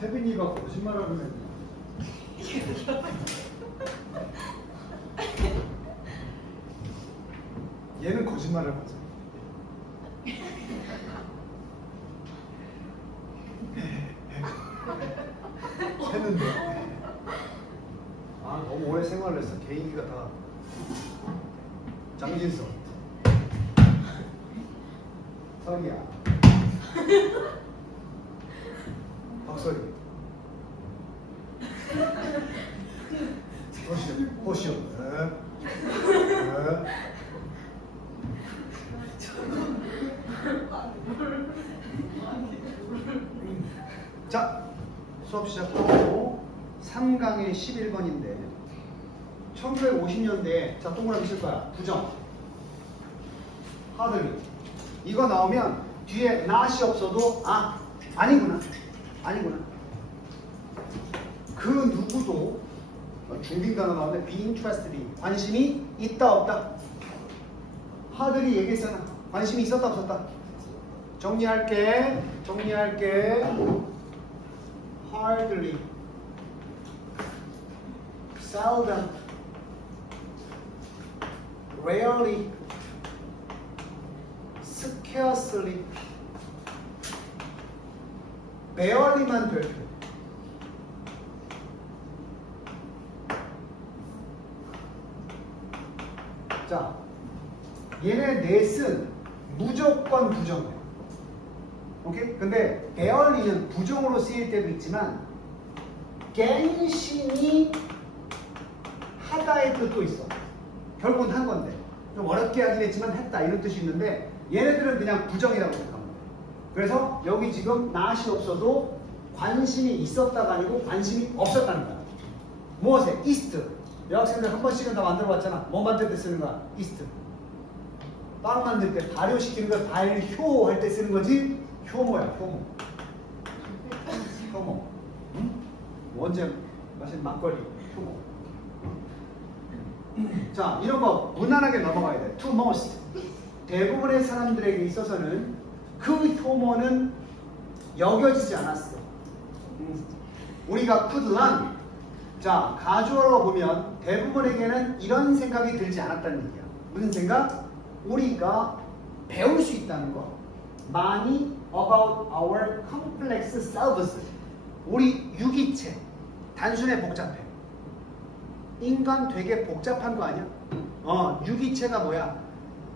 태빈이가 거짓말하는 애. 얘는 거짓말을 하죠. 했는데 아 너무 오래 생활을 했어. 개인기가 다 장진석 설이야 박설이 호시오 자 수업 시작하고 3강의 11번인데 1950년대에 자 동그라미 칠 거야. 부정 하드리 이거 나오면 뒤에 not이 없어도 아니구나 그 누구도 중딩 단어 나오는데 be interested in 관심이 있다 없다 하드리 얘기했잖아. 관심이 있었다 없었다. 정리할게 hardly seldom rarely scarcely barely만 될 때. 자, 얘네 넷은 무조건 부정이에요. 오케이? 근데 barely는 부정으로 쓰일 때도 있지만 갱신이 하다의 뜻도 있어. 결국은 한 건데 좀 어렵게 하긴 했지만 했다 이런 뜻이 있는데 얘네들은 그냥 부정이라고 생각합니다. 그래서 여기 지금 not이 없어도 관심이 있었다가 아니고 관심이 없었다는 거야. 무엇에? east. 여학생들 한 번씩은 다 만들어 봤잖아. 뭐 만들 때 쓰는 거야? east. 빵 만들 때 발효시키는 거 발효 할 때 쓰는 거지. 효모야 효모. 응? 언제 마신 막걸리 효모. 자 이런 거 무난하게 넘어가야 돼. to most 대부분의 사람들에게 있어서는 그 효모는 여겨지지 않았어. 우리가 could learn 자 가주어로 보면 대부분에게는 이런 생각이 들지 않았다는 얘기야. 무슨 생각? 우리가 배울 수 있다는 거. 많이 about our complex selves 우리 유기체 단순해 복잡해. 인간 되게 복잡한 거 아니야? 유기체가 뭐야?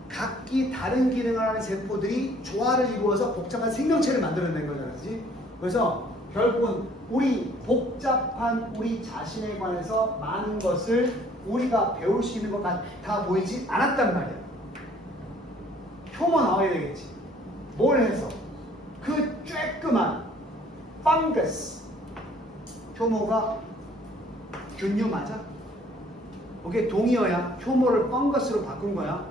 각기 다른 기능을 하는 세포들이 조화를 이루어서 복잡한 생명체를 만들어낸 거잖아, 그렇지? 그래서 결국은 우리 복잡한 우리 자신에 관해서 많은 것을 우리가 배울 수 있는 것 같아 보이지 않았단 말이야. 효모 나와야 되겠지. 뭘 해서? 그 쬐끄만 펑거스 효모가 균류 맞아? 오케이 동의어야. 효모를 펑거스로 바꾼 거야.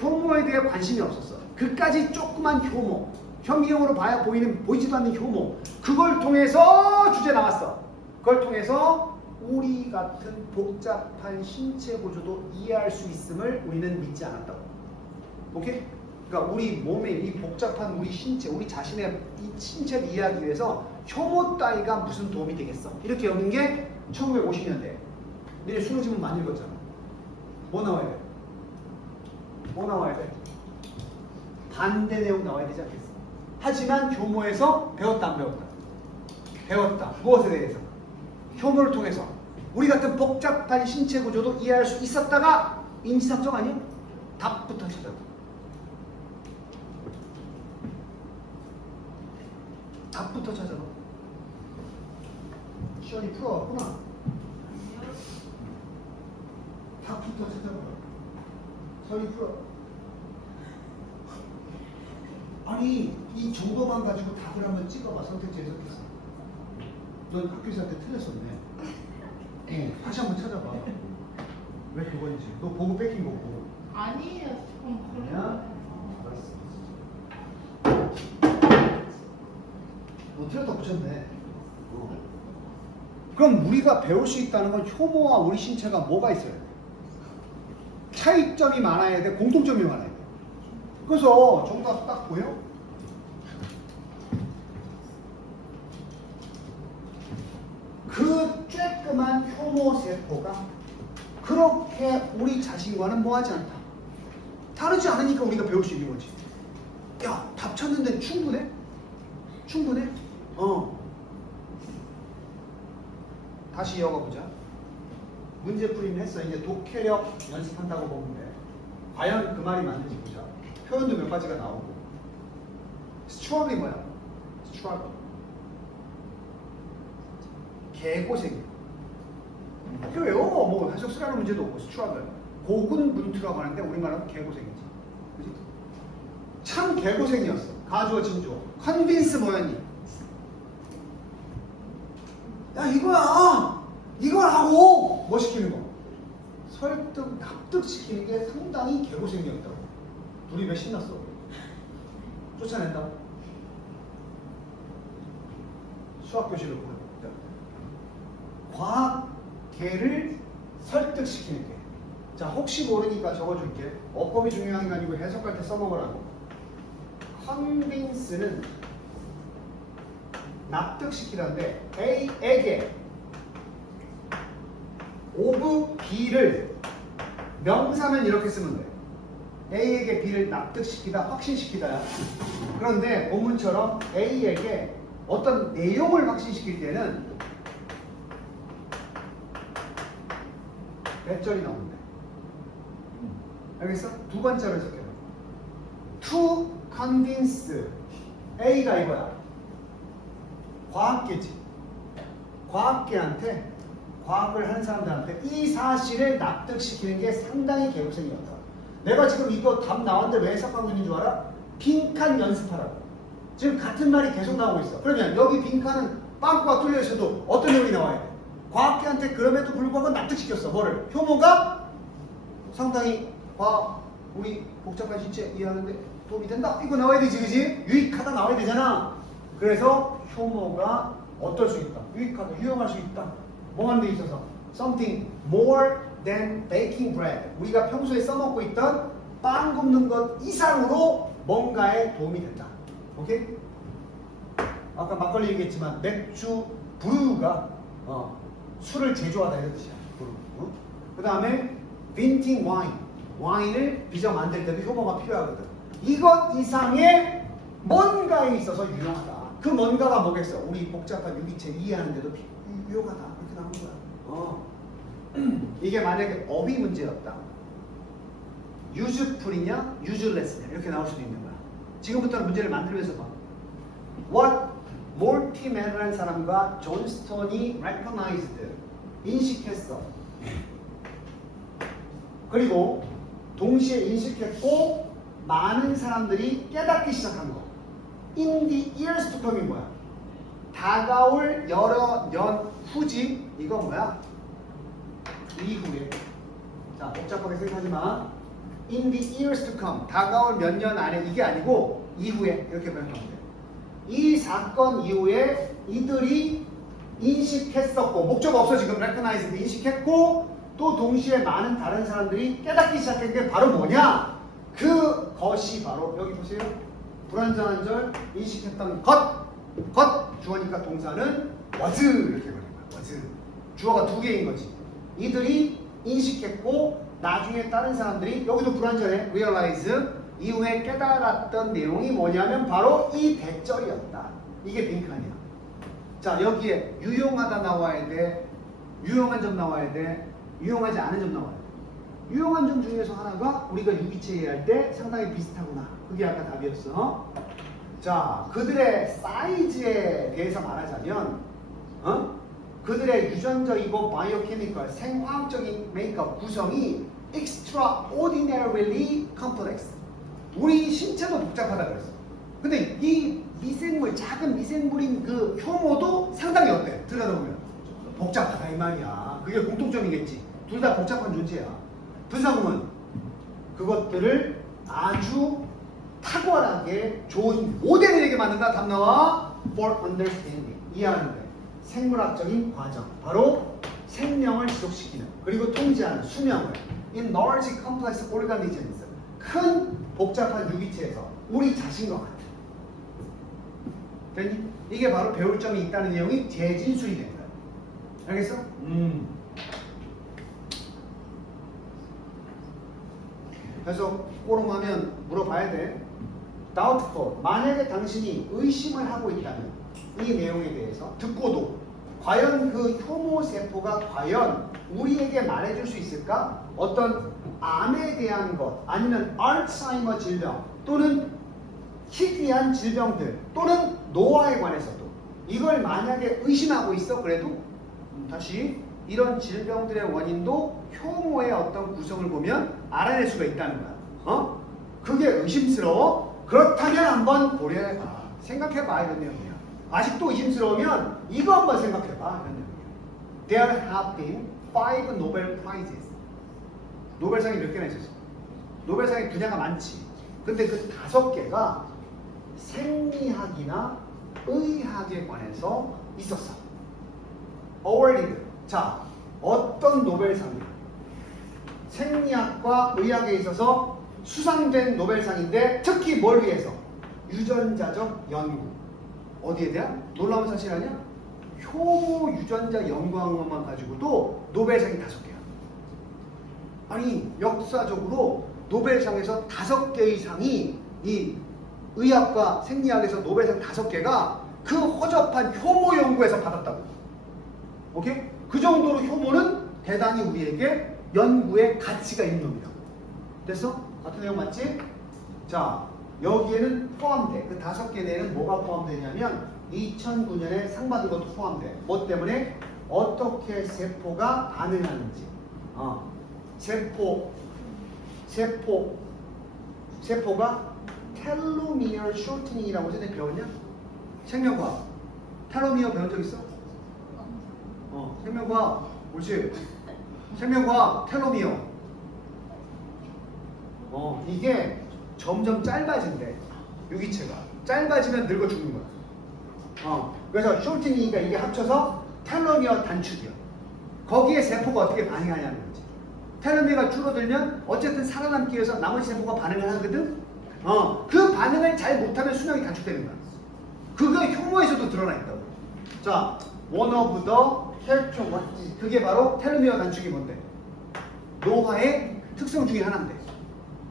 효모에 대해 관심이 없었어. 그까지 조그만 효모, 현미경으로 봐야 보이지도 않는 효모. 그걸 통해서 주제 나왔어. 그걸 통해서 우리 같은 복잡한 신체 구조도 이해할 수 있음을 우리는 믿지 않았다고. 오케이? 그러니까 우리 몸에 이 복잡한 우리 신체, 우리 자신의 이 신체를 이해하기 위해서 효모 따위가 무슨 도움이 되겠어? 이렇게 여긴 게 1950년대. 니네 수능지문 많이 읽었잖아. 뭐 나와야 돼? 뭐 나와야 돼? 반대 내용 나와야 되지 않겠어? 하지만 효모에서 배웠다 안 배웠다? 배웠다. 무엇에 대해서? 효모를 통해서 우리 같은 복잡한 신체 구조도 이해할 수 있었다가 인지상정 아니야? 답부터 찾아봐. 답부터 찾아봐. 시원이 풀어왔구나. 답부터 찾아봐. 서리 풀어. 아니 이 정도만 가지고 답을 한번 찍어봐. 선택지 해석해서. 넌 학교에서한테 틀렸었네. 다시 한번 찾아봐. 왜 그건지. 너 보고 뺏긴 거고. 아니에요. 조금 아니야? 알았어. 너 틀렸다 붙였네. 그럼 우리가 배울 수 있다는 건 효모와 우리 신체가 뭐가 있어야 돼? 차이점이 많아야 돼? 공통점이 많아야 돼? 그래서 정답 딱 보여? 깔끔한 효모 세포가 그렇게 우리 자신과는 뭐하지 않다. 다르지 않으니까 우리가 배울 수 있는 거지. 야, 답 찾는데 충분해? 충분해? 다시 이어가보자. 문제풀이는 했어. 이제 독해력 연습한다고 보면 돼. 과연 그 말이 맞는지 보자. 표현도 몇 가지가 나오고. struggle이 뭐야? struggle. 개고생이야. 그래요. 뭐 해석 쓰라는 문제도 없고 struggle. 고군분투라고 하는데 우리말하면 개고생이지. 그지? 참 개고생이었어. 가주어 진주어. convince 뭐였니? 야 이거야. 이거라고. 뭐 시키는 거? 설득, 납득시키는 게 상당히 개고생이었다고. 둘이 왜 신났어? 쫓아낸다. 수학교실을 보내. 과학계를 설득시키는 게. 자, 혹시 모르니까 적어줄게. 어법이 중요한 게 아니고 해석할 때 써먹으라고. convince는 납득시키라는데 A에게 of B를 명사면 이렇게 쓰면 돼. A에게 B를 납득시키다, 확신시키다야. 그런데 본문처럼 A에게 어떤 내용을 확신시킬 때는 몇 절이 나오는데. 알겠어? 두 번째로 해석해봐. To convince A가 이거야. 과학계지. 과학계한테, 과학을 하는 사람들한테 이 사실을 납득시키는 게 상당히 개고생이었다. 내가 지금 이거 답 나왔는데 왜 해석하고 있는 줄 알아? 빈칸 연습하라고. 지금 같은 말이 계속 나오고 있어. 그러면 여기 빈칸은 빵꾸가 뚫려 있어도 어떤 내용이 나와야 돼? 과학계한테 그럼에도 불구하고 납득시켰어. 뭐를? 효모가 상당히 우리 복잡한 신체 이해하는데 도움이 된다. 이거 나와야 되지, 그지? 유익하다 나와야 되잖아. 그래서 효모가 어떨 수 있다. 유익하다, 유용할 수 있다. 뭐 하는 데 있어서? Something more than baking bread. 우리가 평소에 써먹고 있던 빵 굽는 것 이상으로 뭔가에 도움이 된다. 오케이? 아까 막걸리 얘기했지만 맥주 브루가 술을 제조하다 이런 뜻이야. 그 다음에 vinting wine. 와인을 빚어 만들 때도 효모가 필요하거든. 이것 이상의 뭔가에 있어서 유용하다. 그 뭔가가 뭐겠어? 우리 복잡한 유기체 이해하는데도 유용하다. 이렇게 나오는 거야. 이게 만약에 어휘 문제였다. useful이냐, useless냐 이렇게 나올 수도 있는 거야. 지금부터는 문제를 만들면서 봐. What 몰티맨이라는 사람과 존 스톤이 recognized, 인식했어. 그리고 동시에 인식했고 많은 사람들이 깨닫기 시작한 거. In the years to come이 뭐야? 다가올 여러 년 후지. 이거 뭐야? 이후에. 자, 복잡하게 생각하지 마. In the years to come. 다가올 몇 년 안에. 이게 아니고 이후에. 이렇게 변형하면 돼. 이 사건 이후에 이들이 인식했었고, 목적 없어 지금 recognized, 인식했고, 또 동시에 많은 다른 사람들이 깨닫기 시작한 게 바로 뭐냐? 그것이 바로 여기 보세요. 불완전한 절 인식했던 것 주어니까 동사는 was 이렇게 버린 거야. was. 주어가 두 개인 거지. 이들이 인식했고 나중에 다른 사람들이 여기도 불완전해. realize. 이후에 깨달았던 내용이 뭐냐면 바로 이 대절이었다. 이게 빈칸이야. 자, 여기에 유용하다 나와야 돼. 유용한 점 나와야 돼. 유용하지 않은 점 나와야 돼. 유용한 점 중에서 하나가 우리가 유기체 이해할 때 상당히 비슷하구나. 그게 아까 답이었어. 자, 그들의 사이즈에 대해서 말하자면 그들의 유전적이고 바이오케미컬, 생화학적인 메이크업 구성이 extraordinarily complex. 우리 신체도 복잡하다 그랬어. 근데 이 미생물, 작은 미생물인 그 효모도 상당히 어때? 들여다보면 복잡하다 이 말이야. 그게 공통점이겠지. 둘 다 복잡한 존재야. 분사구문 그것들을 아주 탁월하게 좋은 모델에게 만든다. 답 나와. For understanding. 이해하는 거예요. 생물학적인 과정. 바로 생명을 지속시키는 그리고 통제하는 수명을 in large complex organisms. 큰 복잡한 유기체에서 우리 자신과 같아. 됐니? 이게 바로 배울 점이 있다는 내용이 재진술이 된 거야. 알겠어? 그래서 꼬름하면 물어봐야 돼. doubtful. 만약에 당신이 의심을 하고 있다면 이 내용에 대해서 듣고도 과연 그 효모 세포가 과연 우리에게 말해줄 수 있을까? 어떤 암에 대한 것 아니면 알츠하이머 질병 또는 희귀한 질병들 또는 노화에 관해서도 이걸 만약에 의심하고 있어 그래도 다시 이런 질병들의 원인도 효모의 어떤 구성을 보면 알아낼 수가 있다는 거야. 그게 의심스러워? 그렇다면 한번 고려해봐. 생각해봐 이런 내용이야. 아직도 의심스러우면 이거 한번 생각해봐 이런 내용이야. There have been 5 Nobel Prizes. 노벨상이 몇 개나 있었어? 노벨상의 분야가 많지. 근데 그 5개가 생리학이나 의학에 관해서 있었어. awarded. 자, 어떤 노벨상이야? 생리학과 의학에 있어서 수상된 노벨상인데 특히 뭘 위해서? 유전자적 연구. 어디에 대한? 놀라운 사실 아니야? 효모 유전자 연구한 것만 가지고도 노벨상이 5개야. 아니 역사적으로 노벨상에서 5개의 상이 이 의학과 생리학에서 노벨상 5개가 그 허접한 효모 연구에서 받았다고. 오케이? 그 정도로 효모는 대단히 우리에게 연구의 가치가 있는 놈이다. 됐어? 같은 내용 맞지? 자, 여기에는 포함돼. 그 5개 내에는 뭐가 포함되냐면 2009년에 상 받은 것도 포함돼. 뭐 때문에? 어떻게 세포가 반응하는지. 세포가 텔로미어 쇼트닝이라고 전에 배웠냐? 생명과학. 텔로미어 배운 적 있어? 생명과학. 옳지. 생명과학 텔로미어. 이게 점점 짧아진대. 유기체가. 짧아지면 늙어 죽는 거야. 그래서 쇼트닝이니까 이게 합쳐서 텔로미어 단축이야. 거기에 세포가 어떻게 반응하냐는 거지. 텔로미어가 줄어들면 어쨌든 살아남기 위해서 나머지 세포가 반응을 하거든. 그 반응을 잘 못하면 수명이 단축되는 거야. 그거 효모에서도 드러나 있다고. 자, one of the characteristics. 그게 바로 텔로미어 단축이 뭔데? 노화의 특성 중에 하나인데.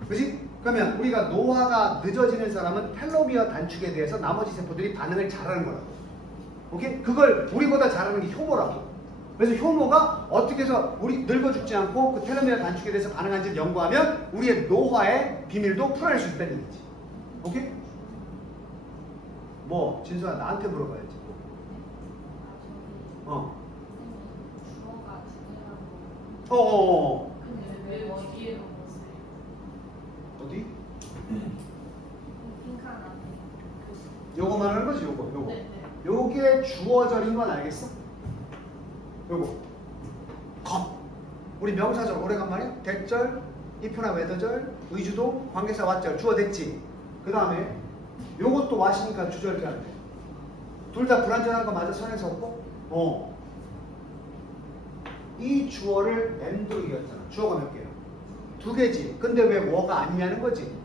그지? 그러면 우리가 노화가 늦어지는 사람은 텔로미어 단축에 대해서 나머지 세포들이 반응을 잘하는 거라고. 오케이? 그걸 우리보다 잘하는 게 효모라고. 그래서 효모가 어떻게 해서 우리 늙어 죽지 않고 그 텔로미어 단축에 대해서 반응하는지를 연구하면 우리의 노화의 비밀도 풀어낼 수 있다는 얘기지. 오케이? 뭐 진수야 나한테 물어봐야지. 주어가 중요한 어어어. 근데 왜 뒤에 넣었어요? 어디? 빈칸 안에. 요거 말하는 거지 요거. 네. 요게 주어절인 건 알겠어? 요거 겁. 우리 명사절 오래간만에 대절, if나 whether절, 의주도, 관계사 왓절 주어 됐지. 그 다음에 요것도 와시니까 주절 껴야 돼. 둘 다 불완전한 거 맞아? 선에서 없고? 이 주어를 N으로 이겼잖아. 주어가 몇 개야? 2개지. 근데 왜 뭐가 아니냐는 거지.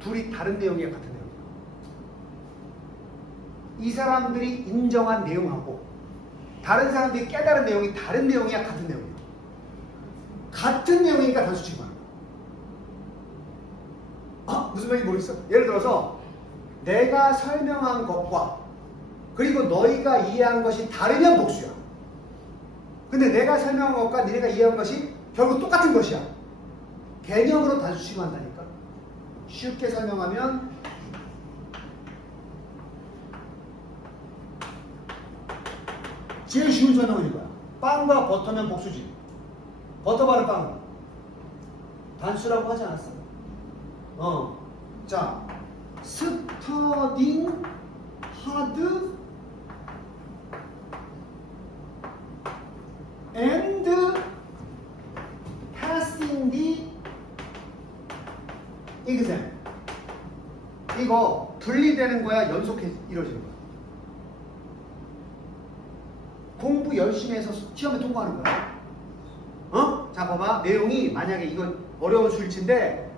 둘이 다른 내용이야 같은 내용이야. 이 사람들이 인정한 내용하고 다른 사람들이 깨달은 내용이 다른 내용이야 같은 내용이야. 같은 내용이니까 단수칭하는 거야. 무슨 말인지 모르겠어? 예를 들어서 내가 설명한 것과 그리고 너희가 이해한 것이 다르면 복수야. 근데 내가 설명한 것과 너희가 이해한 것이 결국 똑같은 것이야. 개념으로 단수칭한다니까. 쉽게 설명하면 제일 쉬운 설명은 이거야. 빵과 버터면 복수지. 버터 바른 빵. 단수라고 하지 않았어? 자, studying hard and passing the exam. 이거 분리되는 거야? 연속해 이루어지는 거야? 공부 열심히 해서 시험에 통과하는 거야. 자 봐봐. 내용이 만약에 이건 어려운 술치인데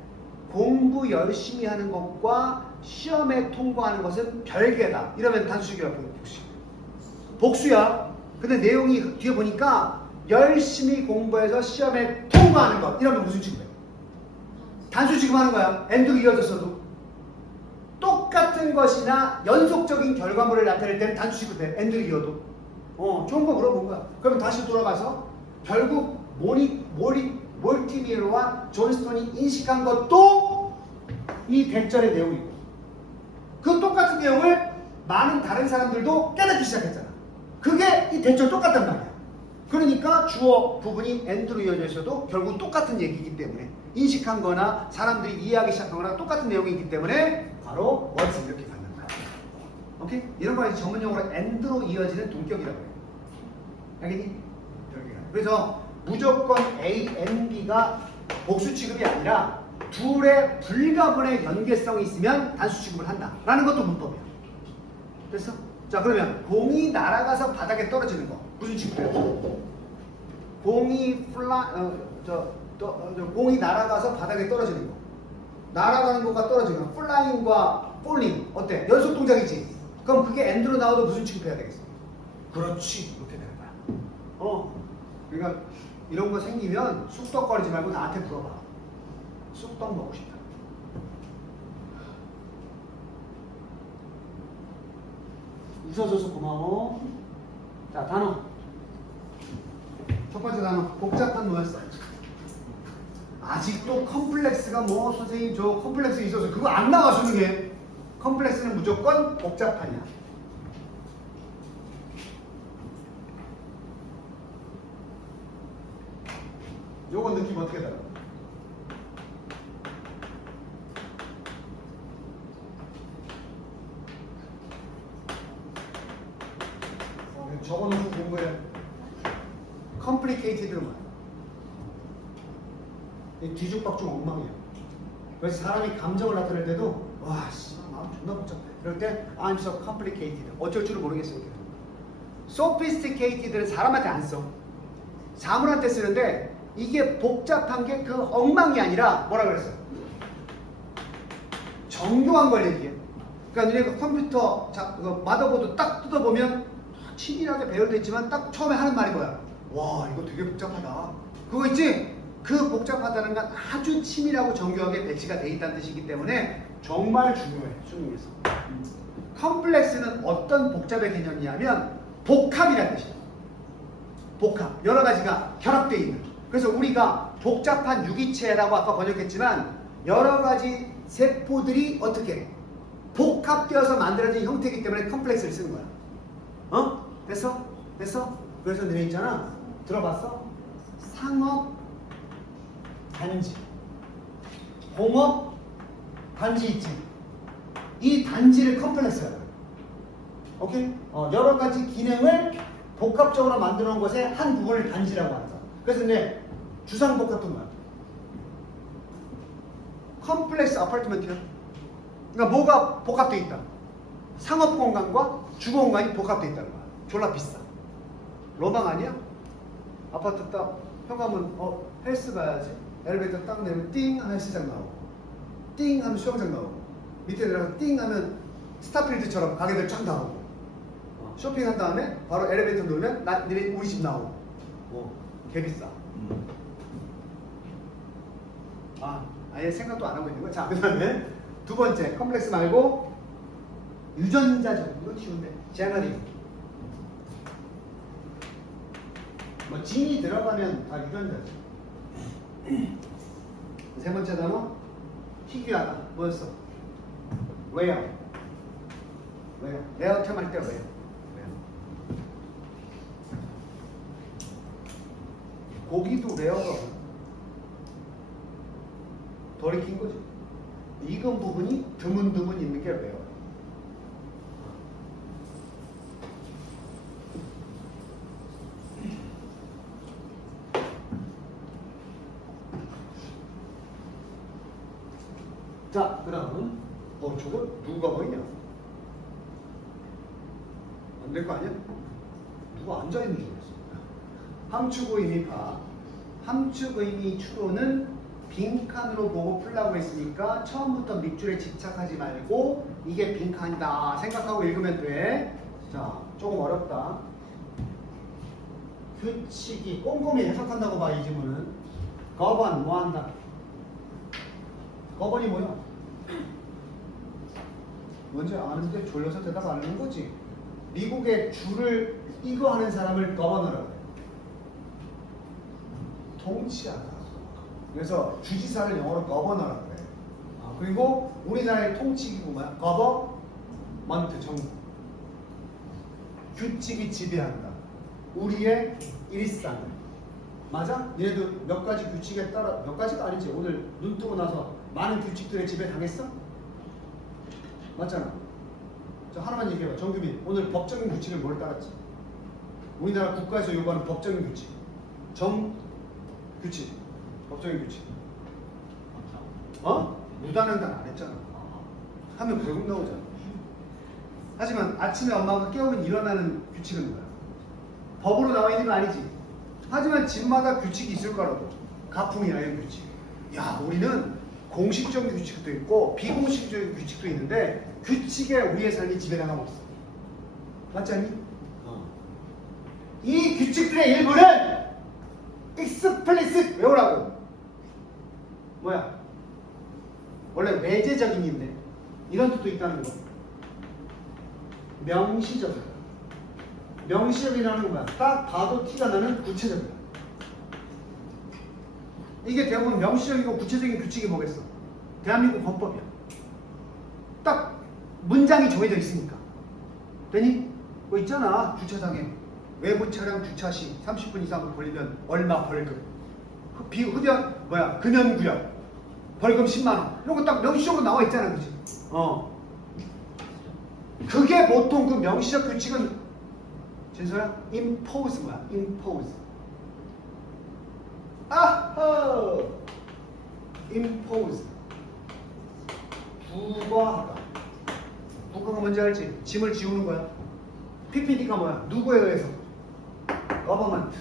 공부 열심히 하는 것과 시험에 통과하는 것은 별개다. 이러면 단수식이라고 복수. 복수야. 근데 내용이 뒤에 보니까 열심히 공부해서 시험에 통과하는 것. 이러면 무슨 취급이에요? 단수 취급하는 거야. 엔드로 이어졌어도. 똑같은 것이나 연속적인 결과물을 나타낼 때는 단수 취급해. 엔드로 이어도. 좋은 거 물어본 거야. 그러면 다시 돌아가서 결국 몰티미어와 존스톤이 인식한 것도 이 대절의 내용이고, 그 똑같은 내용을 많은 다른 사람들도 깨닫기 시작했잖아. 그게 이 대절 똑같단 말이야. 그러니까 주어 부분이 엔드로 이어져 있어도 결국 똑같은 얘기이기 때문에, 인식한 거나 사람들이 이해하기 시작한 거나 똑같은 내용이기 때문에 바로 what's 이렇게 갖는 거야. 오케이? 이런 걸 전문 용어로 엔드로 이어지는 동격이라고 해요. 알겠니? 그래서 무조건 A, N, B가 복수 취급이 아니라 둘의 불가분의 연계성이 있으면 단수 취급을 한다 라는 것도 문법이야. 됐어? 자, 그러면 공이 날아가서 바닥에 떨어지는 거 무슨 취급이에요? 공이 공이 날아가서 바닥에 떨어지는 거, 날아가는 것과 떨어지는 거, 플라잉과 폴링 어때? 연속 동작이지? 그럼 그게 엔드로 나와도 무슨 취급해야 되겠어? 그렇지, 이렇게 되는 거야. 그러니까 이런 거 생기면 쑥떡거리지 말고 나한테 물어봐. 쑥떡 먹고 싶다. 웃어줘서 고마워. 자, 단어. 첫 번째 단어, 복잡한 뭐였어? 아직도 컴플렉스가 뭐 선생님 저 컴플렉스 있어서 그거 안 나와 수능에. 컴플렉스는 무조건 복잡하냐. 요건 느낌 어떻게 달라? 적어놓고 공부해. 컴플리케이티드로만. 뒤죽박죽 엉망이야. 그래서 사람이 감정을 나타낼 때도 와, 씨, 마음 존나 복잡해. 이럴 때 I'm so complicated. 어쩔 줄을 모르겠어. sophisticated는 사람한테 안 써. 사물한테 쓰는데 이게 복잡한 게 그 엉망이 아니라 뭐라 그랬어? 정교한 걸 얘기해. 그러니까 너네가 컴퓨터 마더보드 딱 뜯어보면 치밀하게 배열돼 있지만 딱 처음에 하는 말이 뭐야? 와, 이거 되게 복잡하다. 그거 있지? 그 복잡하다는 건 아주 치밀하고 정교하게 배치가 돼 있다는 뜻이기 때문에 정말 중요해, 수능에서. 컴플렉스는 어떤 복잡의 개념이냐면 복합이라는 뜻이야. 복합, 여러 가지가 결합되어 있는. 그래서 우리가 복잡한 유기체라고 아까 번역했지만 여러 가지 세포들이 어떻게 복합되어서 만들어진 형태이기 때문에 컴플렉스를 쓰는 거야. 됐어? 됐어? 그래서 너네 있잖아, 들어봤어? 상업 단지, 공업 단지 있지? 이 단지를 컴플렉스라고 해. 오케이? 여러 가지 기능을 복합적으로 만들어 놓은 것의 한 부분을 단지라고 한다. 그래서 네, 주상복합은 뭐야? 컴플렉스 아파트먼트야. 그러니까 뭐가 복합되어 있다? 상업 공간과 주거 공간이 복합되어 있다는 거야. 졸라 비싸. 로망 아니야? 아파트 딱 현관문 헬스 가야지. 엘리베이터 딱 내면 띵 하면 헬스장 나오고, 띵 하면 수영장 나오고, 밑에 내려가서 띵 하면 스타필드처럼 가게들 쫙 나오고, 쇼핑한 다음에 바로 엘리베이터 누르면 니네 우리 집 나오고. 개 비싸. 아예 생각도 안 하고 있는 거야. 자, 그 다음에 두 번째, 컴플렉스 말고 유전자적. 이건 쉬운데. 제너리. 뭐 진이 들어가면 다 유전자죠. 세 번째 단어, 희귀하다. 뭐였어? 왜요? 왜요? 레어템 할 때 왜요? 고기도 레어가 덜 익힌 거죠. 익은 부분이 드문드문 있는 게 레어. 자, 그 다음은 저거 누가 보이냐? 안 될 거 아니야? 누가 앉아있는 줄 알았어. 함축 의미 봐. 함축 의미 추론은 빈칸으로 보고 풀라고 했으니까 처음부터 밑줄에 집착하지 말고 이게 빈칸이다 생각하고 읽으면 돼. 자, 조금 어렵다. 규칙이 꼼꼼히 해석한다고 봐. 이 지문은 govern 뭐 한다? govern이 뭐야? 뭔지 아는데 졸려서 대답 안 하는 거지. 미국의 주를 이거 하는 사람을 governor라고 해. 통치하다. 그래서 주지사를 영어로 governor라고 해. 그리고 우리나라의 통치기구 뭐야? government 정부. 규칙이 지배한다. 우리의 일상을. 맞아? 얘네도 몇 가지 규칙에 따라 몇 가지가 아니지. 오늘 눈 뜨고 나서 많은 규칙들에 지배 당했어? 맞잖아. 저 하나만 얘기해봐. 정규민, 오늘 법적인 규칙을 뭘 따랐지? 우리나라 국가에서 요구하는 법적인 규칙. 규칙. 법적인 규칙. 무단횡단 안 했잖아. 하면 벌금 나오잖아. 하지만 아침에 엄마가 깨우면 일어나는 규칙은 뭐야? 법으로 나와 있는 거 아니지. 하지만 집마다 규칙이 있을 거라고. 가풍이나 이런 규칙. 야, 우리는 공식적인 규칙도 있고 비공식적인 규칙도 있는데 규칙에 우리의 삶이 지배당하고 있어. 맞지 않니? 이 규칙들의 일부는 explicit 외우라고. 뭐야? 원래 외제적인 인데 이런 뜻도 있다는 거. 명시적이다. 명시적이라는 건 뭐야? 딱 봐도 티가 나는 구체적이다. 이게 대부분 명시적이고 구체적인 규칙이 뭐겠어? 대한민국 헌법이야. 딱 문장이 정해져 있으니까. 되니? 뭐 있잖아. 주차장에 외부 차량 주차 시 30분 이상 걸리면 얼마 벌금. 흡연 뭐야? 금연구역 벌금 10만 원. 이런 거 딱 명시적으로 나와 있잖아, 그지? 그게 보통 그 명시적 규칙은 진서야? impose 뭐야? impose. 아하! impose. 부과하다. 부과가 뭔지 알지? 짐을 지우는 거야. PPD가 뭐야? 누구에 의해서? government.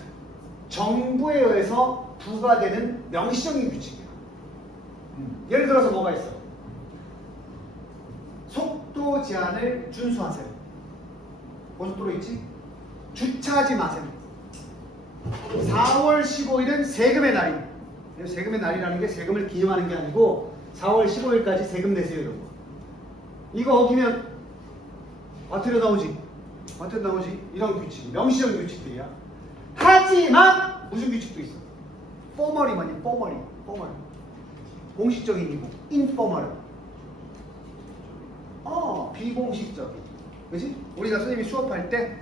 정부에 의해서 부과되는 명시적인 규칙이야. 예를 들어서 뭐가 있어? 속도 제한을 준수하세요. 고속도로 있지? 주차하지 마세요. 4월 15일은 세금의 날이에요. 세금의 날이라는 게 세금을 기념하는 게 아니고 4월 15일까지 세금 내세요, 이런 거. 이거 어기면 과태료 나오지? 과태료 나오지? 이런 규칙, 명시적인 규칙들이야. 하지만 무슨 규칙도 있어? 포멀이 뭐냐? 포멀이. 공식적인이고 인포멀. 비공식적인. 그렇지? 우리가 선생님이 수업할 때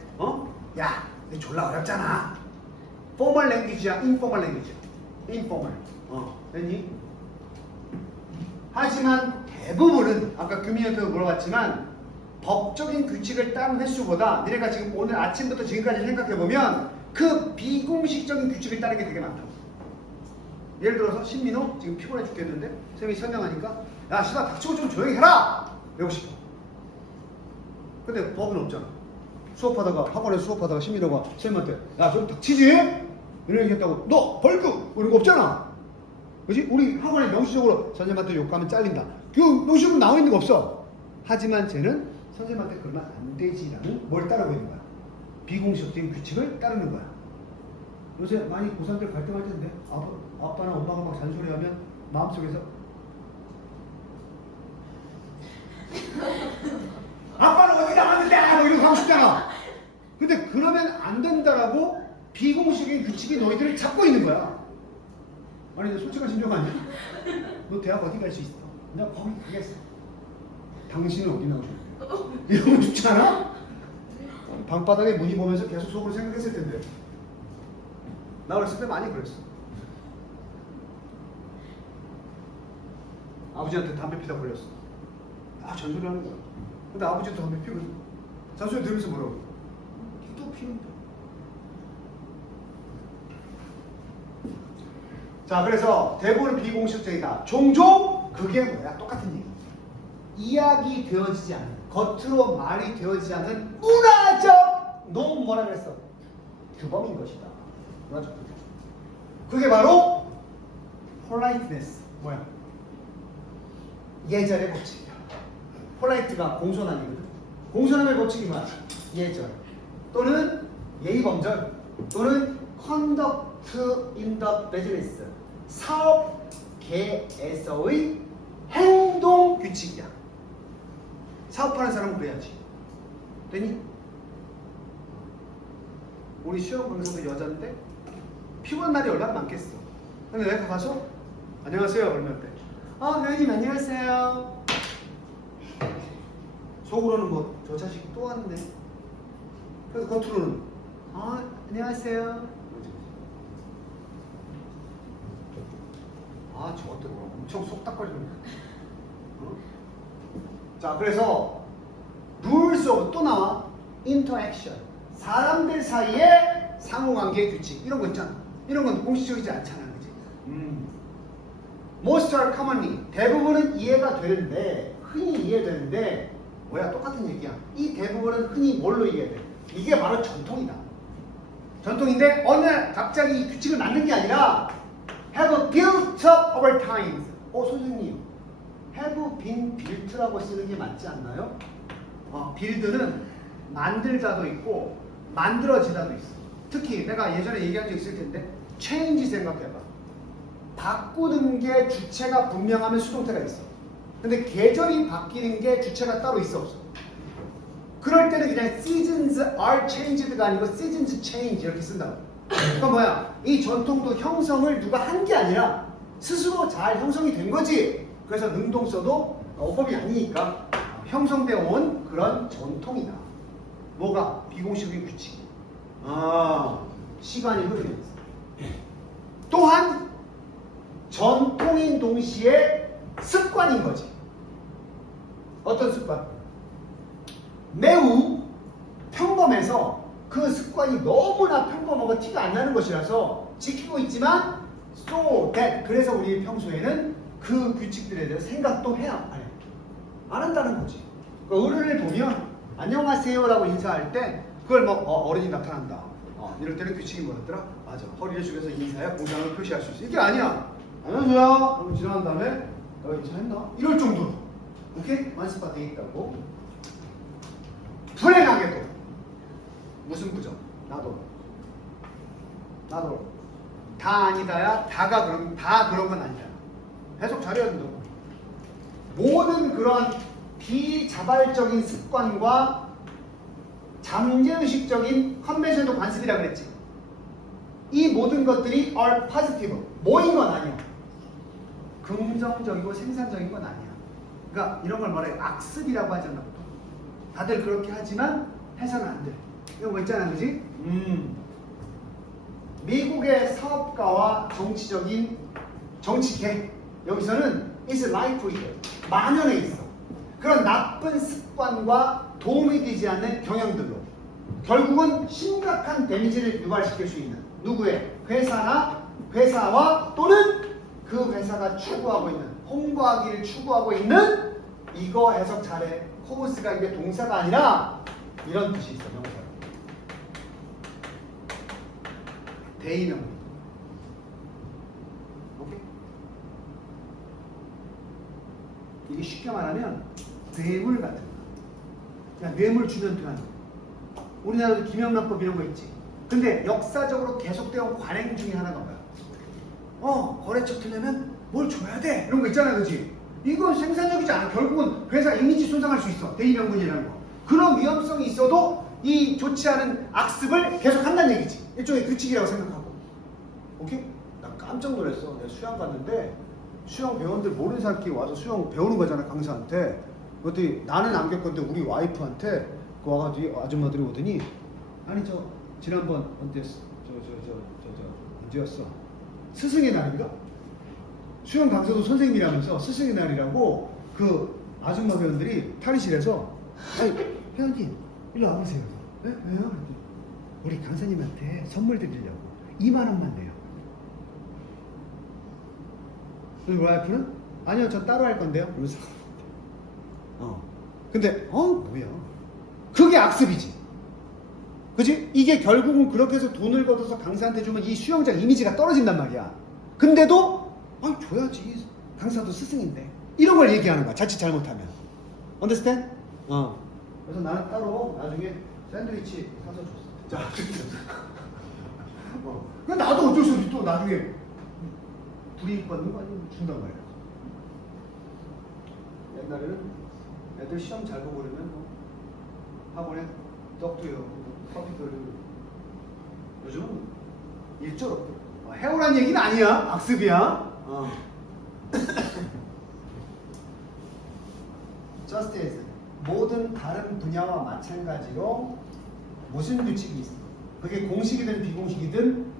야, 이거 졸라 어렵잖아. 포멀 랭귀지야, 인포멀 랭귀지야. 인포멀. 됐니? 하지만 대부분은 아까 규민이한테도 물어봤지만 법적인 규칙을 따른 횟수보다 너네가 지금 오늘 아침부터 지금까지 생각해보면 그 비공식적인 규칙을 따르는 게 되게 많다. 예를 들어서 신민호 지금 피곤해 죽겠는데 선생님이 설명하니까 야 신아 닥치고 좀 조용히 해라! 이러고 싶어. 근데 법은 없잖아. 학원에서 수업하다가 신민호가 선생님한테 야 좀 닥치지? 이런 얘기 했다고 너 벌금! 이런 거 없잖아. 그치? 우리 학원에 명시적으로 선생님한테 욕하면 잘린다. 그 명시적으로 나와 있는 거 없어. 하지만 쟤는 선생님한테 그러면 안 되지라는 뭘 따르고 있는 거야? 비공식적인 규칙을 따르는 거야. 요새 많이 고3들 갈등할 텐데 아빠나 엄마가 막 잔소리하면 마음속에서 아빠는 어디 나갔는데! 뭐 이러고 하고 싶잖아. 근데 그러면 안 된다라고 비공식적인 규칙이 너희들을 잡고 있는 거야. 아니 너 솔직한 심정 아니야? 너 대학 어디 갈 수 있어? 나 거기 가겠어. 당신은 어디 나오셔? 이러면 좋지 않아? 방바닥에 무늬 보면서 계속 속으로 생각했을 텐데 나 어렸을 때 많이 그랬어. 아버지한테 담배 피다 걸렸어. 잔소리 하는 거야. 근데 아버지도 담배 피거든. 잔소리 들으면서 뭐라고? 또 피는데. 자, 그래서 대부분 비공식적이다. 종종 그게 뭐야? 똑같은 얘기. 이야기 되어지지 않는, 겉으로 말이 되어지지 않는 문화적 뭐라 그랬어? 규범인 것이다. 문화적 규범. 그게 바로 politeness. 뭐야? 예절의 법칙이야. polite가 공손함이거든. 공손함의 법칙이 뭐야? 예절 또는 예의범절 또는 conduct in the business. 사업계에서의 행동 규칙이야. 사업하는 사람은 그래야지. 되니? 우리 수영 강사도 여잔데 피곤한 날이 얼마나 많겠어. 근데 내가 가서 안녕하세요 그러면 돼. 회원님 안녕하세요. 속으로는 뭐 저 자식이 또 왔네. 그래서 겉으로는 안녕하세요. 저것들 엄청 속닥거리는 거야. 자, 그래서 rules of 또 나와. interaction. 사람들 사이의 상호관계 규칙. 이런 거 있잖아. 이런 건 공식적이지 않잖아. 그지? most are commonly. 대부분은 이해가 되는데, 흔히 이해되는데, 뭐야? 똑같은 얘기야. 이 대부분은 흔히 뭘로 이해돼? 이게 바로 전통이다. 전통인데, 어느 날 갑자기 이 규칙을 만든 게 아니라, have built up over time. 선생님. have been built라고 쓰는 게 맞지 않나요? build는 만들다도 있고 만들어지다도 있어. 특히 내가 예전에 얘기한 적 있을 텐데 change 생각해봐. 바꾸는 게 주체가 분명하면 수동태가 있어. 근데 계절이 바뀌는 게 주체가 따로 있어 없어? 그럴 때는 그냥 seasons are changed가 아니고 seasons change 이렇게 쓴다고. 그러니까 뭐야? 이 전통도 형성을 누가 한 게 아니라 스스로 잘 형성이 된 거지. 그래서 능동 써도 어법이 아니니까 형성되어 온 그런 전통이다. 뭐가? 비공식의 규칙. 시간이 흐르면서. 또한 전통인 동시에 습관인 거지. 어떤 습관? 매우 평범해서 그 습관이 너무나 평범하고 티가 안 나는 것이라서 지키고 있지만 so that 그래서 우리 평소에는 그 규칙들에 대해서 생각도 해야 안 해. 안 한다는 거지. 그 어른을 보면 안녕하세요라고 인사할 때 그걸 뭐 어른이 나타난다. 이럴 때는 규칙이 뭐였더라? 맞아. 허리를 숙여서 인사야 공장을 표시할 수 있어. 이게 아니야. 안녕하세요. 그럼 지나간 다음에 너 인사했나? 이럴 정도로. 오케이? 완습화되어 있다고. 불행하게도 무슨 부정? 나도 다 아니다야. 다 그런 건 아니다. 해석 잘해야 된다고. 모든 그런 비자발적인 습관과 잠재의식적인 컨벤션도 관습이라 그랬지. 이 모든 것들이 are positive. 뭐인 건 아니야. 긍정적이고 생산적인 건 아니야. 그러니까 이런 걸 뭐래? 악습이라고 하잖아. 다들 그렇게 하지만 해서는 안 돼. 이런 거 있잖아, 그지? 미국의 사업가와 정치계 여기서는 is likely 만연해 있어. 그런 나쁜 습관과 도움이 되지 않는 경향들로 결국은 심각한 데미지를 유발시킬 수 있는 누구의 회사와 또는 그 회사가 추구하고 있는 홍보하기를 추구하고 있는 이거 해석 잘해. 코브스가 이게 동사가 아니라 이런 뜻이 있어. 명사. 대의명. 오케이? 이게 쉽게 말하면 뇌물 같은 거. 그냥 뇌물 주면 되는 거. 우리나라도 김영란법 이런 거 있지. 근데 역사적으로 계속되어 온 관행 중에 하나가 뭐야? 거래처 틀려면 뭘 줘야 돼. 이런 거 있잖아, 그치? 이건 생산적이지 않아. 결국은 회사 이미지 손상할 수 있어. 대의명분이라는 거. 그런 위험성이 있어도 이 좋지 않은 악습을 계속 한다는 얘기지. 일종의 규칙이라고 생각하고. 오케이? 나 깜짝 놀랐어. 내가 수영 갔는데 수영 배원들 모르는 사람끼리 와서 수영 배우는 거잖아, 강사한테. 그랬더니 나는 안 겪었는데 우리 와이프한테 그 와가지고 아줌마들이 오더니 아니 저 지난번 언제였어? 언제였어? 스승의 날인가? 수영 강사도 선생님이라면서 스승의 날이라고 그 아줌마 회원들이 탈의실에서 아니 회원님 일로 와보세요. 왜요? 우리 강사님한테 선물 드리려고 2만 원만 내요. 그리고 와이프는 아니요 전 따로 할 건데요. 그러면서 근데 뭐야? 그게 악습이지. 그지? 이게 결국은 그렇게 해서 돈을 걷어서 강사한테 주면 이 수영장 이미지가 떨어진단 말이야. 근데도 줘야지. 강사도 스승인데. 이런 걸 얘기하는 거야. 자칫 잘못하면. Understand? 그래서 나는 따로 나중에 샌드위치 사서 줬어. 자, 그 나도 어쩔 수 없이 또 나중에 불이익 받는 거 아니면 준단 말이야. 옛날에는 애들 시험 잘 보고 그러면 뭐 학원에 떡도요, 커피도 요즘은 일절 없고 해오란 얘기는 아니야. 학습이야. Just as 모든 다른 분야와 마찬가지로 무슨 규칙이 있어? 그게 공식이든 비공식이든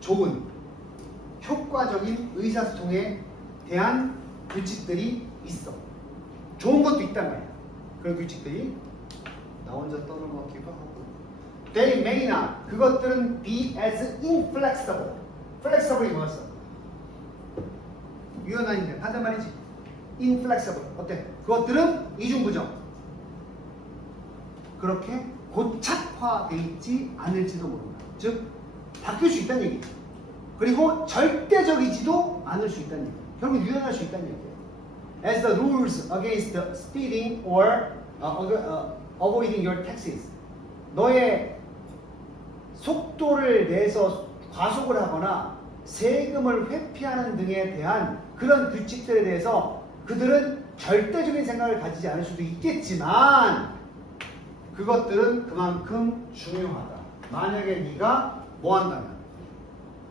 좋은 효과적인 의사소통에 대한 규칙들이 있어. 좋은 것도 있단 말이야. 그런 규칙들이 나 혼자 떠넘어기도 하고. They may not. 그것들은 be as inflexible. flexible이 뭐였어? 유연한인데 반대말이지. inflexible. 어때? 그것들은 이중부정. 그렇게 고착화되어 있지 않을지도 모른다. 즉 바뀔 수 있다는 얘기죠. 그리고 절대적이지도 않을 수 있다는 얘기예요. 결국 유연할 수 있다는 얘기예요. As the rules against speeding or avoiding your taxes. 너의 속도를 내서 과속을 하거나 세금을 회피하는 등에 대한 그런 규칙들에 대해서 그들은 절대적인 생각을 가지지 않을 수도 있겠지만 그것들은 그만큼 중요하다. 만약에 네가 뭐 한다면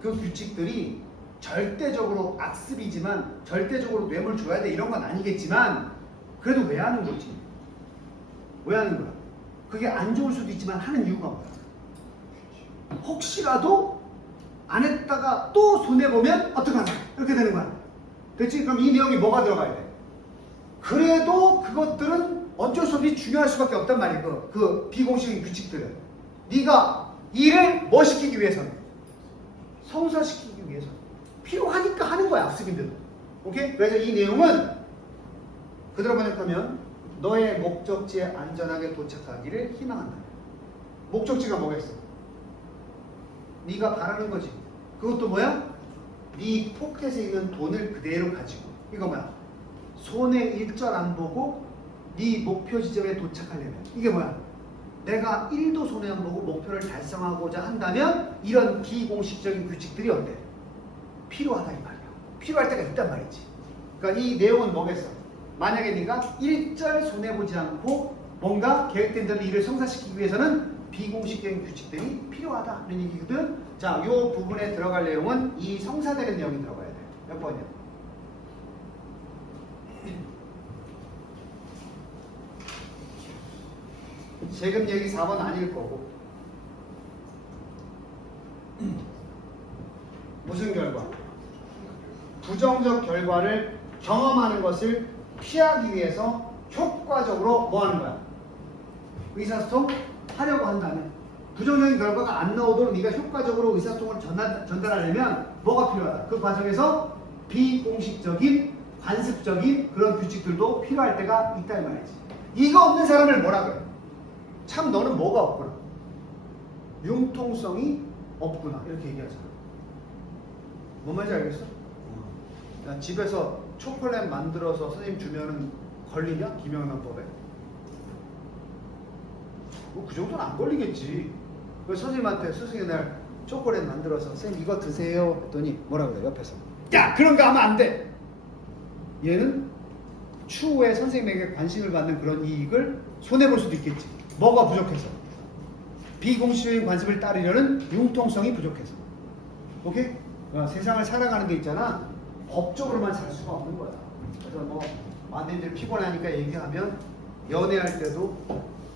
그 규칙들이 절대적으로 악습이지만 절대적으로 뇌물 줘야 돼 이런 건 아니겠지만 그래도 왜 하는 거지? 왜 하는 거야? 그게 안 좋을 수도 있지만 하는 이유가 뭐야? 혹시라도 안 했다가 또 손해보면 어떡하나? 이렇게 되는 거야. 됐지? 그럼 이 내용이 뭐가 들어가야 돼? 그래도 그것들은 어쩔 수 없이 중요할 수밖에 없단 말이에요. 그 비공식적인 규칙들은. 네가 일을 뭐 시키기 위해서는? 성사시키기 위해서. 필요하니까 하는 거야, 학습인들은. 오케이? 그래서 이 내용은 그대로 번역하면 너의 목적지에 안전하게 도착하기를 희망한다. 목적지가 뭐겠어? 네가 바라는 거지. 그것도 뭐야? 네 포켓에 있는 돈을 그대로 가지고. 이거 뭐야? 손해 일절 안 보고 네 목표 지점에 도착하려면 이게 뭐야? 내가 1도 손해 안 보고 목표를 달성하고자 한다면 이런 비공식적인 규칙들이 어때? 필요하다 이 말이야. 필요할 때가 있단 말이지. 그러니까 이 내용은 뭐겠어? 만약에 네가 일절 손해보지 않고 뭔가 계획된 대로 일을 성사시키기 위해서는 비공식적인 규칙들이 필요하다 이런 얘기거든. 자, 이 부분에 들어갈 내용은 이 성사되는 내용이 들어가야 돼. 몇 번이야? 세금 얘기 4번 아닐 거고. 무슨 결과? 부정적 결과를 경험하는 것을 피하기 위해서 효과적으로 뭐 하는 거야? 의사소통 하려고 한다면 부정적인 결과가 안 나오도록 네가 효과적으로 의사소통을 전달하려면 뭐가 필요하다? 그 과정에서 비공식적인 관습적인 그런 규칙들도 필요할 때가 있다 이 말이지. 이거 없는 사람을 뭐라 그래? 참 너는 뭐가 없구나. 융통성이 없구나. 이렇게 얘기하잖아. 뭔 말인지 알겠어? 야, 집에서 초콜릿 만들어서 선생님 주면은 걸리냐? 김영란법에? 뭐 그 정도는 안 걸리겠지. 그 선생님한테 스승의 날 초콜릿 만들어서 선생님 이거 드세요 했더니 뭐라 그래 옆에서? 야 그런 거 하면 안 돼. 얘는 추후에 선생님에게 관심을 받는 그런 이익을 손해볼 수도 있겠지. 뭐가 부족해서? 비공식적인 관습을 따르려는 융통성이 부족해서. 오케이? 세상을 살아가는 게 있잖아. 법적으로만 살 수가 없는 거야. 그래서 뭐 만들들 피곤하니까 얘기하면 연애할 때도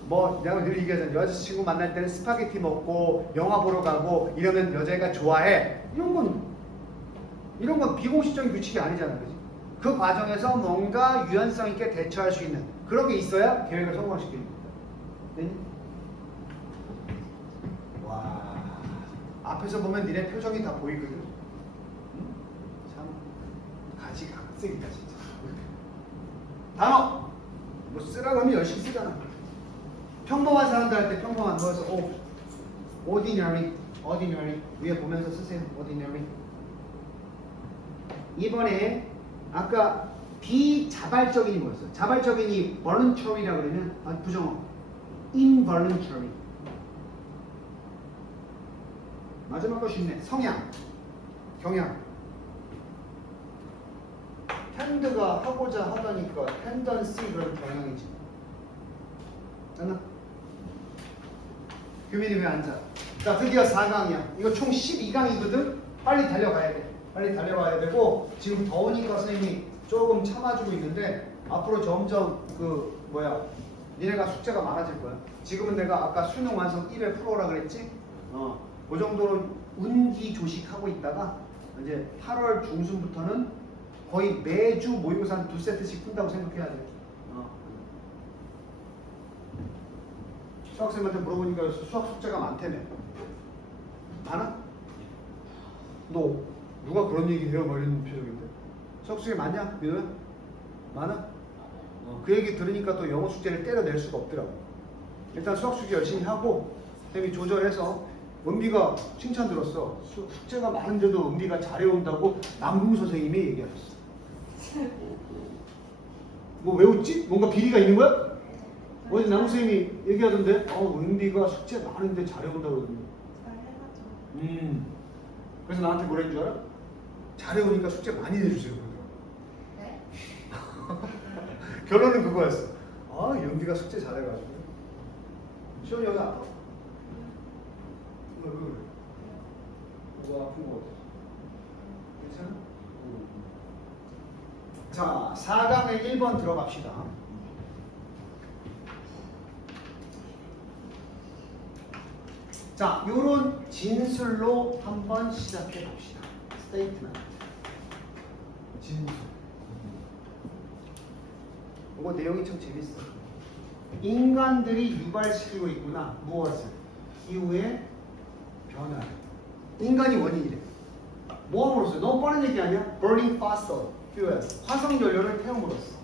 뭐 내가 늘 얘기하잖아. 여자친구 만날 때는 스파게티 먹고 영화 보러 가고 이러면 여자애가 좋아해. 이런 건 비공식적인 규칙이 아니잖아. 그지? 그 과정에서 뭔가 유연성 있게 대처할 수 있는 그런 게 있어야 계획을 성공시키는 겁니다. 네? 와, 앞에서 보면 니네 표정이 다 보이거든. 응? 참 가지각색이다 진짜. 단어 뭐 쓰라고 하면 열심히 쓰잖아. 평범한 사람들한테 평범한 거에서 ordinary 위에 보면서 쓰세요. ordinary. 이번에 아까 비자발적인이 뭐였어? 자발적인이 voluntary라고 그러면 부정어 involuntary. 마지막 거 쉽네. 성향, 경향. 텐드가 하고자 하다니까 텐던시 그런 경향이지. 됐나? 규민이 왜 앉아? 자, 드디어 4강이야. 이거 총 12강이거든? 빨리 달려가야 돼. 빨리 달려가야 되고, 지금 더우니까 선생님이 조금 참아주고 있는데, 앞으로 점점 니네가 숙제가 많아질 거야. 지금은 내가 아까 수능 완성 1회 프로라 그랬지? 그 정도로 운기조식하고 있다가, 이제 8월 중순부터는 거의 매주 모의고사 한 2세트씩 푼다고 생각해야 돼. 수학생한테 물어보니까 수학 숙제가 많다며. 많아? 너 누가 그런 얘기 해요? 막 이런 표정인데. 수학 숙제 많냐? 민호야? 많아? 그 얘기 들으니까 또 영어 숙제를 때려낼 수가 없더라고. 일단 수학 숙제 열심히 하고 선생님이 조절해서 은비가 칭찬 들었어. 숙제가 많은데도 은비가 잘해온다고 남궁 선생님이 얘기하셨어. 뭐 왜 웃지? 뭔가 비리가 있는 거야? 어제 남궁 선생님이 얘기하던데 은비가 숙제 많은데 잘해온다고 그러던데. 잘해가지고. 그래서 나한테 뭐라는 줄 알아? 잘해오니까 숙제 많이 내주세요. 네? 결론은 그거였어. 연비가 숙제 잘해가지고. 시원이 여기 아파? 왜 그래? 뭐가 아픈 거 같아? 괜찮아? 자, 4강의 1번 들어갑시다. 자, 요런 진술로 한번 시작해 봅시다. 스테이트먼트. 진술. 이거 내용이 좀 재밌어. 인간들이 유발시키고 있구나. 무엇을? 기후의 변화를. 인간이 원인이래. 모함으로써. 너무 뻔한 얘기 아니야? Burning fossil fuel. 화석 연료를 태움으로써.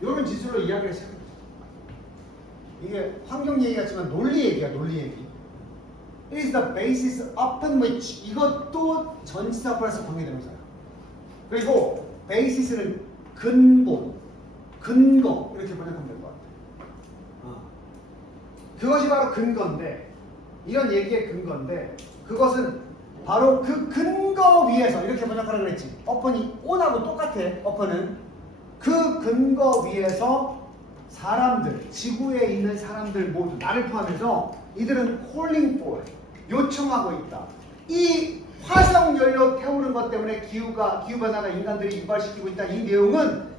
이런 진술로 이야기를 시작해. 이게 환경 얘기 같지만 논리 얘기야. 논리 얘기. It is the basis upon which. 이것도 전치사 플러스 관계대명사야. 그리고 basis는 근본, 근거 이렇게 번역하면 될 것 같아. 그것이 바로 근거인데, 이런 얘기의 근거인데, 그것은 바로 그 근거 위에서 이렇게 번역하라 그랬지. upon이 on하고 똑같아. upon은 그 근거 위에서 사람들, 지구에 있는 사람들 모두 나를 포함해서 이들은 calling for, 요청하고 있다. 이 화석 연료 태우는 것 때문에 기후 변화가 인간들이 유발시키고 있다. 이 내용은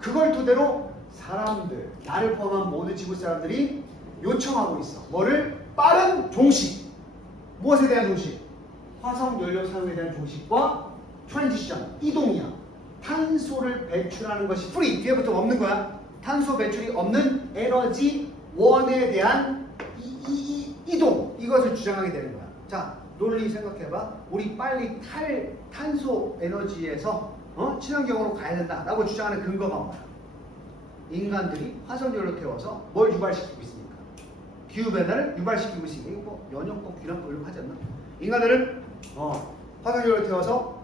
그걸 토대로 사람들, 나를 포함한 모든 지구 사람들이 요청하고 있어. 뭐를? 빠른 종식. 무엇에 대한 종식? 화석 연료 사용에 대한 종식과 트랜지션, 이동이야. 탄소를 배출하는 것이 free, 뒤에부터 없는 거야. 탄소 배출이 없는 에너지 원에 대한 이동, 이것을 주장하게 되는 거야. 자, 논리 생각해봐. 우리 빨리 탄소 에너지에서 친환경으로 가야 된다라고 주장하는 근거가 뭐야? 인간들이 화석연료 태워서 뭘 유발시키고 있습니까? 기후변화를 유발시키고 있으니까. 이거 뭐 연역법, 귀란법 이런 거 하지 않나? 인간들은 화석연료를 태워서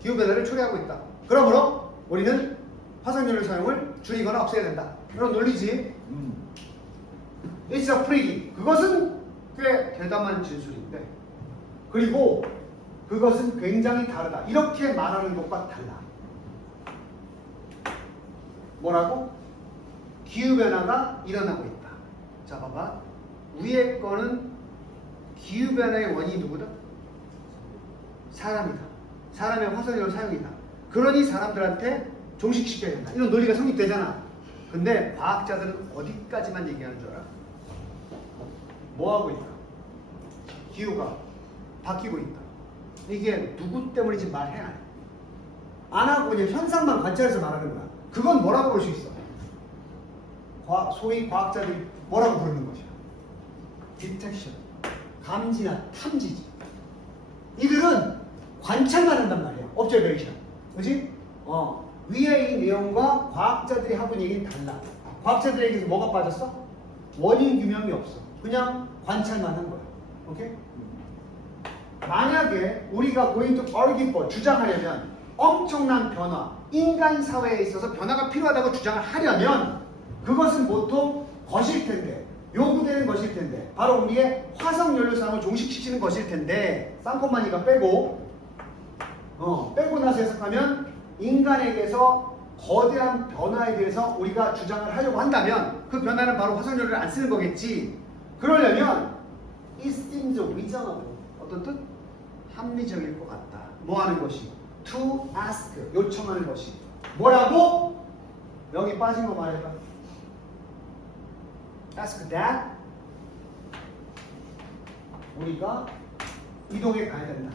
기후변화를 초래하고 있다. 그러므로 우리는 화석연료 사용을 줄이거나 없애야 된다. 이런 논리지. It's a pretty. 그것은 꽤 대담한 진술인데, 그리고 그것은 굉장히 다르다. 이렇게 말하는 것과 달라. 뭐라고? 기후변화가 일어나고 있다. 자, 봐봐. 위에 거는 기후변화의 원인이 누구다? 사람이다. 사람의 화석연료 사용이다. 그러니 사람들한테 종식시켜야 된다. 이런 논리가 성립되잖아. 근데 과학자들은 어디까지만 얘기하는 줄 알아? 뭐하고 있다? 기후가 바뀌고 있다. 이게 누구 때문인지 말해 안 해? 안 하고 그냥 현상만 관찰해서 말하는 거야. 그건 뭐라고 볼 수 있어? 소위 과학자들이 뭐라고 부르는 것이야? 디텍션, 감지나 탐지지. 이들은 관찰만 한단 말이야. observation. 그렇지? 위에 이 내용과 과학자들이 하고 얘기는 달라. 과학자들의 얘기에서 뭐가 빠졌어? 원인 규명이 없어. 그냥 관찰만 한 거야. 오케이? 만약에 우리가 going to argue for, 주장하려면 엄청난 변화, 인간 사회에 있어서 변화가 필요하다고 주장을 하려면 그것은 보통 것일 텐데, 요구되는 것일 텐데, 바로 우리의 화석연료 사용을 종식시키는 것일 텐데 쌍콤마니가 빼고 빼고 나서 해석하면 인간에게서 거대한 변화에 대해서 우리가 주장을 하려고 한다면 그 변화는 바로 화석연료를 안 쓰는 거겠지. 그러려면 it seems reasonable. 어떤 뜻? 합리적일 것 같다. 뭐 하는 것이? to ask. 요청하는 것이. 뭐라고? 여기 빠진 거 말해봐. ask that. 우리가 이동해 가야 된다.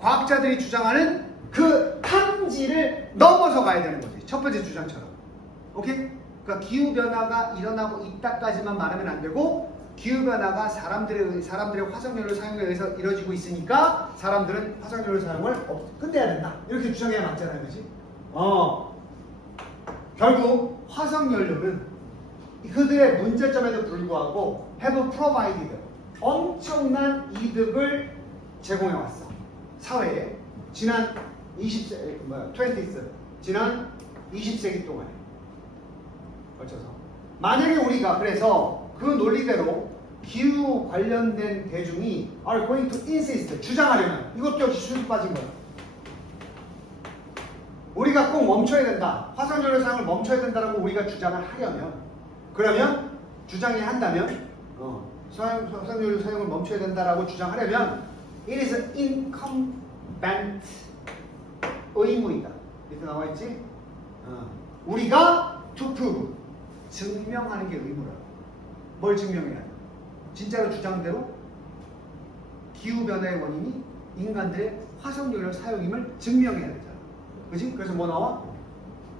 과학자들이 주장하는 그 탐지를 넘어서 가야 되는 거지. 첫 번째 주장처럼. 오케이? 그러니까 기후변화가 일어나고 있다까지만 말하면 안 되고 기후변화가 사람들의 화석연료 사용에 의해서 이루어지고 있으니까 사람들은 화석연료 사용을 끝내야 된다. 이렇게 주장해야 맞잖아요. 그지? 결국 화석연료는 그들의 문제점에도 불구하고 have provided 엄청난 이득을 제공해왔어. 사회에. 지난 20세기 동안에 걸쳐서. 만약에 우리가 그래서 그 논리대로 기후 관련된 대중이 are going to insist, 주장하려면 이것도 역시 수준 빠진 거야. 우리가 꼭 멈춰야 된다. 화석연료 사용을 멈춰야 된다라고 우리가 주장을 하려면 그러면 주장이 한다면 화석연료 사용을 멈춰야 된다라고 주장하려면 it is incumbent 의무이다. 이렇게 나와있지? 우리가 to prove 증명하는 게 의무라고. 뭘 증명해야 돼? 진짜로 주장대로 기후변화의 원인이 인간들의 화석연료 사용임을 증명해야 되잖아. 그치? 그래서 뭐 나와?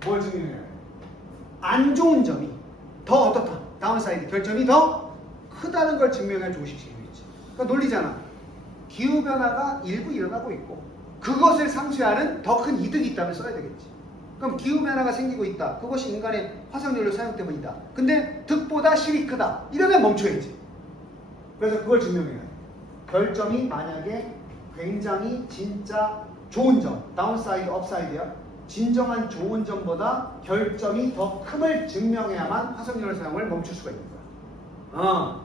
뭘 증명해야 돼? 안 좋은 점이 더 어떻다? 다운사이드 결점이 더 크다는 걸 증명해야 종식시키고 있지. 그러니까 논리잖아. 기후변화가 일부 일어나고 있고 그것을 상쇄하는 더 큰 이득이 있다면 써야 되겠지. 그럼 기후변화가 생기고 있다. 그것이 인간의 화석연료 사용 때문이다. 근데 득보다 실이 크다. 이러면 멈춰야지. 그래서 그걸 증명해야 돼. 결점이 만약에 굉장히 진짜 좋은 점, 다운사이드, 업사이드야. 진정한 좋은 점보다 결점이 더 큼을 증명해야만 화석연료 사용을 멈출 수가 있는 거야.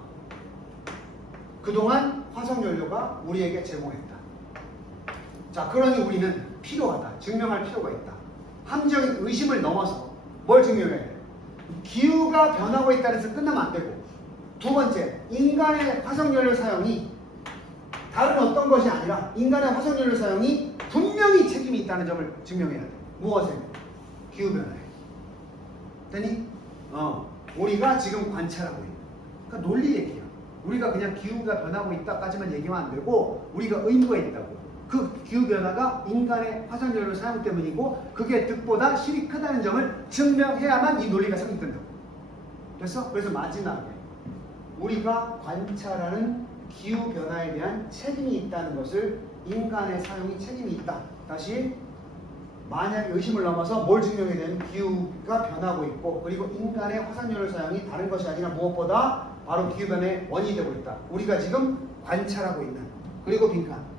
그동안 화석연료가 우리에게 제공했다. 자, 그러니 우리는 필요하다. 증명할 필요가 있다. 함정인 의심을 넘어서 뭘 증명해야 돼? 기후가 변하고 있다는 데서 끝나면 안 되고 두 번째, 인간의 화석연료 사용이 다른 어떤 것이 아니라 인간의 화석연료 사용이 분명히 책임이 있다는 점을 증명해야 돼. 무엇에? 기후변화에. 되니? 우리가 지금 관찰하고 있는. 그러니까 논리 얘기야. 우리가 그냥 기후가 변하고 있다까지만 얘기하면 안 되고 우리가 의무가 있다고. 그 기후변화가 인간의 화석연료 사용 때문이고 그게 득보다 실이 크다는 점을 증명해야만 이 논리가 성립된다고. 됐어? 그래서 마지막에 우리가 관찰하는 기후변화에 대한 책임이 있다는 것을 인간의 사용이 책임이 있다. 다시 만약 의심을 넘어서 뭘 증명해야 되는 기후가 변하고 있고 그리고 인간의 화석연료 사용이 다른 것이 아니라 무엇보다 바로 기후변화의 원인이 되고 있다. 우리가 지금 관찰하고 있는 그리고 빈칸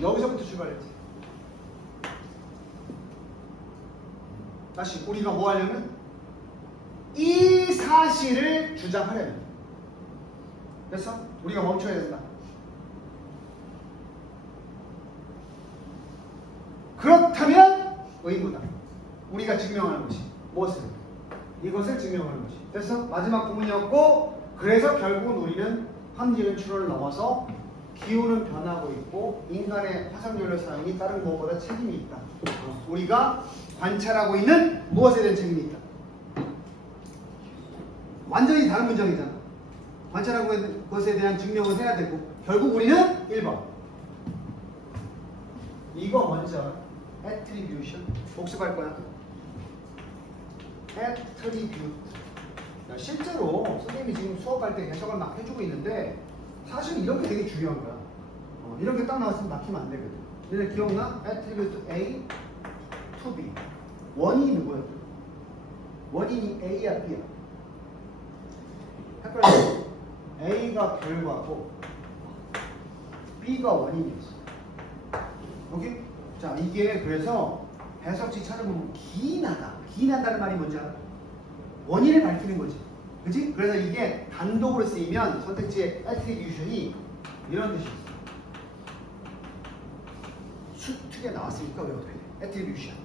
여기서부터 출발했지. 다시 우리가 뭐 하려면 이 사실을 주장하려면 됐어? 우리가 멈춰야 된다. 그렇다면 의무다. 우리가 증명하는 것이 무엇을? 이것을 증명하는 것이. 됐어? 마지막 부분이었고 그래서 결국은 우리는 함정인 추론을 넘어서 기후는 변하고 있고 인간의 화석연료 사용이 다른 무엇보다 책임이 있다. 우리가 관찰하고 있는 무엇에 대한 책임이 있다. 완전히 다른 문장이잖아. 관찰하고 있는 것에 대한 증명을 해야 되고 결국 우리는 1번 이거 먼저 attribution 복습할 거야. attribute. 실제로 선생님이 지금 수업할 때 해석을 막 해주고 있는데 사실 이런 게 되게 중요한 거야. 이런 게 딱 나왔으면 막히면 안 되거든. 너네 기억나? attribute A to B. 원인이 누구야? 원인이 A야 B야? 헷갈려. A가 결과고 B가 원인이었어. 오케이? 자, 이게 그래서 해석지 찾아보면 기인하다. 기인한다는 말이 뭔지 알아? 원인을 밝히는 거지. 그치? 그래서 이게 단독으로 쓰이면 선택지의 attribution이 이런 뜻이 있어. 수특에 나왔으니까 외워둬야 돼. attribution.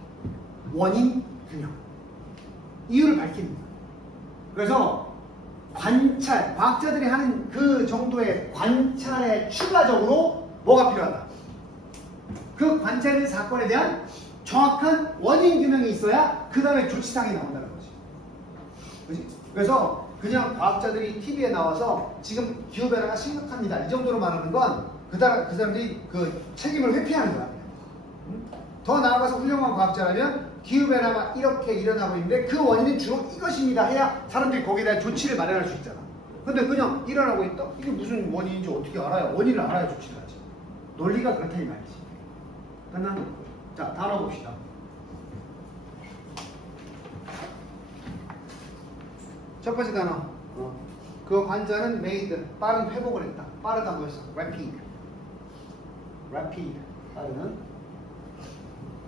원인, 균형. 이유를 밝히는 거야. 그래서 관찰, 과학자들이 하는 그 정도의 관찰에 추가적으로 뭐가 필요하다? 그 관찰된 사건에 대한 정확한 원인 규명이 있어야 그 다음에 조치사항이 나온다는 거지. 그치? 그래서 그냥 과학자들이 TV에 나와서 지금 기후변화가 심각합니다. 이 정도로 말하는 건 그 사람들이 그 책임을 회피하는 거야. 응? 더 나아가서 훌륭한 과학자라면 기후변화가 이렇게 일어나고 있는데 그 원인은 주로 이것입니다 해야 사람들이 거기에 대한 조치를 마련할 수 있잖아. 근데 그냥 일어나고 있다? 이게 무슨 원인인지 어떻게 알아요? 원인을 알아야 조치를 하지. 논리가 그렇다니 말이지. 끝났나? 자, 단어 봅시다. 첫 번째 단어. 그 환자는 made, 빠른 회복을 했다. 빠르다 뭐였어? rapid. 빠르는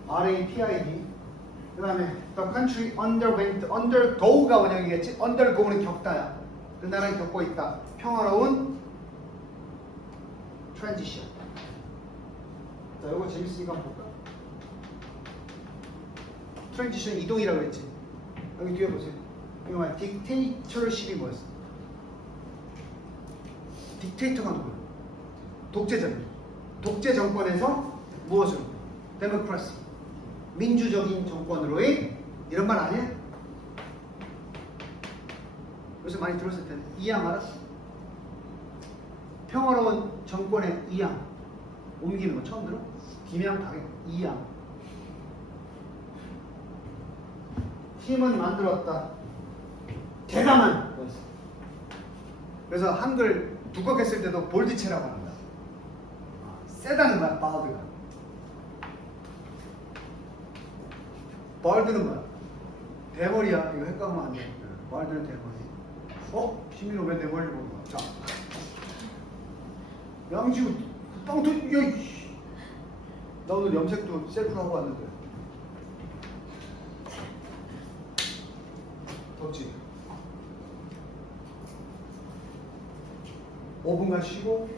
RAPID. 그 다음에 the country underwent, undergo가 원형이겠지? undergo는 겪다야. 그 나라는 겪고 있다. 평화로운 transition. 자, 이거 재밌으니까 한번 볼까? transition 이동이라고 그랬지? 여기 뒤에 보세요. 이거 뭐야? dictatorship이 뭐였어? 딕테이터가 누구야? 독재자입니다. 독재 정권에서 무엇으로? 데모크라시. 민주적인 정권으로의 이런 말 아니야? 요새 많이 들었을 텐데 이양 알아? 평화로운 정권의 이양 옮기는 거 처음 들어? 김양 당해 이양. 힘은 만들었다. 대담한 거였어. 그래서 한글 두껍게 쓸 때도 볼드체라고 합니다. 세다는 거야, 바드가. 바드는 뭐야? 대머리야. 이거 헷갈리면 안 돼. 바드는 대머리. 시민은 왜 대머리를 보는 거야? 자, 양지우 빵 터, 야, 나 오늘 염색도 셀프 하고 왔는데. 덥지? 5분간 쉬고